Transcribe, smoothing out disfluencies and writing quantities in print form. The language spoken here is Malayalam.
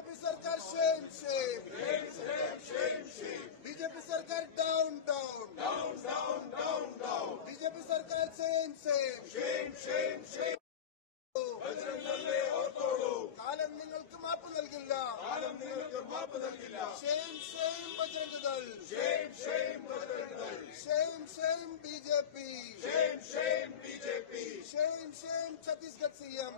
बीजेपी सरकार shame, shame. बीजेपी सरकार down, down. बीजेपी सरकार shame, shame. കാലം നിങ്ങൾക്ക് മാപ്പ് നൽകില്ല. Shame shame Bajrang Dal. Shame BJP. Shame Chhattisgarh CM.